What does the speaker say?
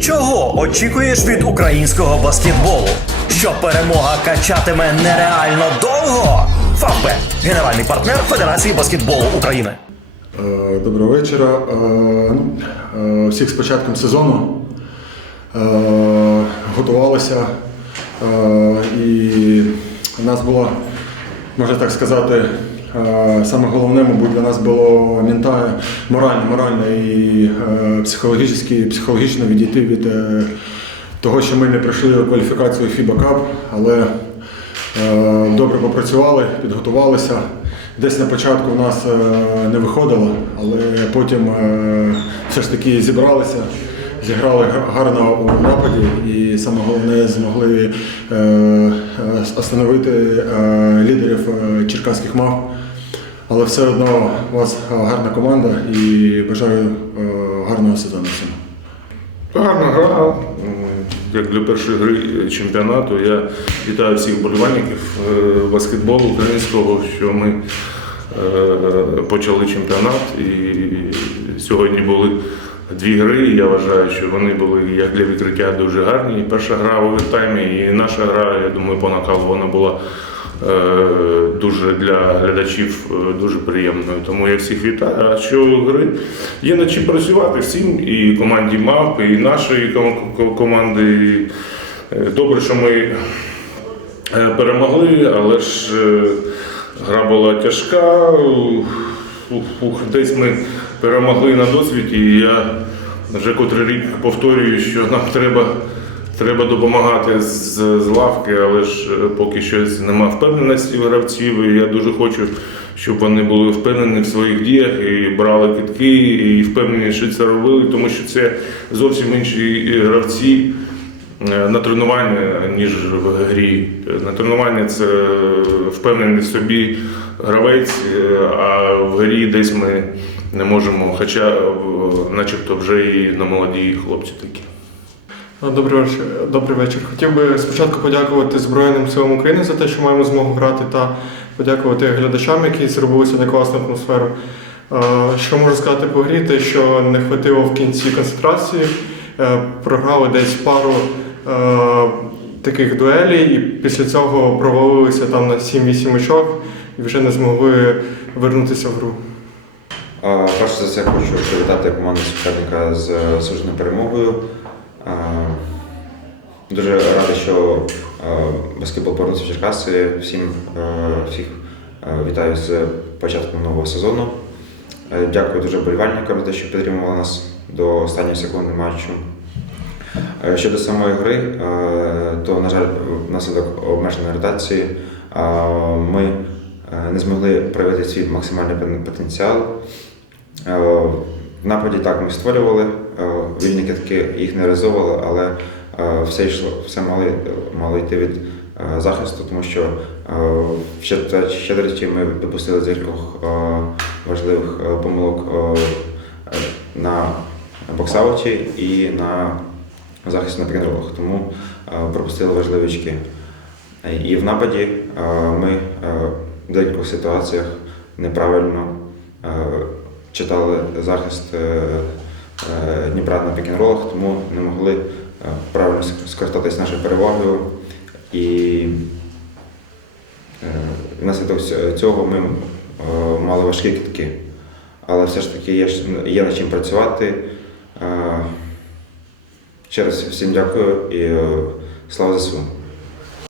Чого очікуєш від українського баскетболу? Що перемога качатиме нереально довго? Фавбет – генеральний партнер Федерації баскетболу України. Е, Доброго вечора. Е, ну, е, Всіх з початком сезону готувалися. І у нас було, можна так сказати, саме головне, мабуть, для нас було ментально, морально, морально і е, психологічно, психологічно відійти від е, того, що ми не пройшли кваліфікацію FIBA Cup, але Е, Добре попрацювали, підготувалися. Десь на початку в нас е, не виходило, але потім е, все ж таки зібралися, зіграли гарно у нападі і саме головне змогли е, е, остановити е, лідерів черкаських мав. Але все одно у вас гарна команда і бажаю гарного сезону всім. Гарна гра. Як для першої гри чемпіонату, я вітаю всіх вболівальників е, баскетболу українського, що ми почали чемпіонат. І сьогодні були дві гри. Я вважаю, що вони були як для відкриття дуже гарні. Перша гра в овертаймі, і наша гра, я думаю, по накалу вона була е, дуже для глядачів е, дуже приємною. Тому я всіх вітаю. А що гри є над чим працювати всім і команді МАП, і нашої команди. Е, Добре, що ми перемогли, але ж гра була тяжка. Десь ми перемогли на досвіді. І я вже котрий рік повторюю, що нам треба, треба допомагати з, з лавки, але ж е, поки що нема впевненості гравців. І я дуже хочу, щоб вони були впевнені в своїх діях і брали китки, і впевнені, що це робили, тому що це зовсім інші гравці. Е, на тренування, ніж в грі. На тренування це впевнений в собі гравець, е, а в грі десь ми не можемо, хоча начебто вже і на молоді хлопці такі. Добрий вечір. Добрий вечір. Хотів би спочатку подякувати Збройним силам України за те, що маємо змогу грати, та подякувати глядачам, які зробили сьогодні класну атмосферу. Що можу сказати по грі, те, що не хватило в кінці концентрації, Е, програли десь пару таких дуелей, і після цього провалилися там на 7-8 очок і вже не змогли вернутися в гру. Перш за все хочу привітати команду суперника з е, служною перемогою. Дуже радий, що е, баскетбол повернувся в Черкаси. Всім е, всіх е, вітаю з початком нового сезону. Е, Дякую дуже вболівальникам за те, що підтримували нас до останньої секунди матчу. Е, Щодо самої гри, е, то, на жаль, внаслідок обмеженої ротації е, ми не змогли проявити свій максимальний потенціал. В нападі так ми створювали, вільні китки їх не реалізовували, але все йшло, все мало, мало йти від захисту, тому що в четверті ми допустили декількох важливих помилок на боксауті і на захисті на пікінролах, тому е, пропустили важливі очки. І в нападі е, ми е, в декількох ситуаціях неправильно е, читали захист е, е, Дніпра на пікінролах, тому не могли е, правильно ск- скористатись нашою перевагою. І е, внаслідок цього ми е, мали важкі китки. Але все ж таки є, є над чим працювати. Ще раз всім дякую і е, слава ЗСУ.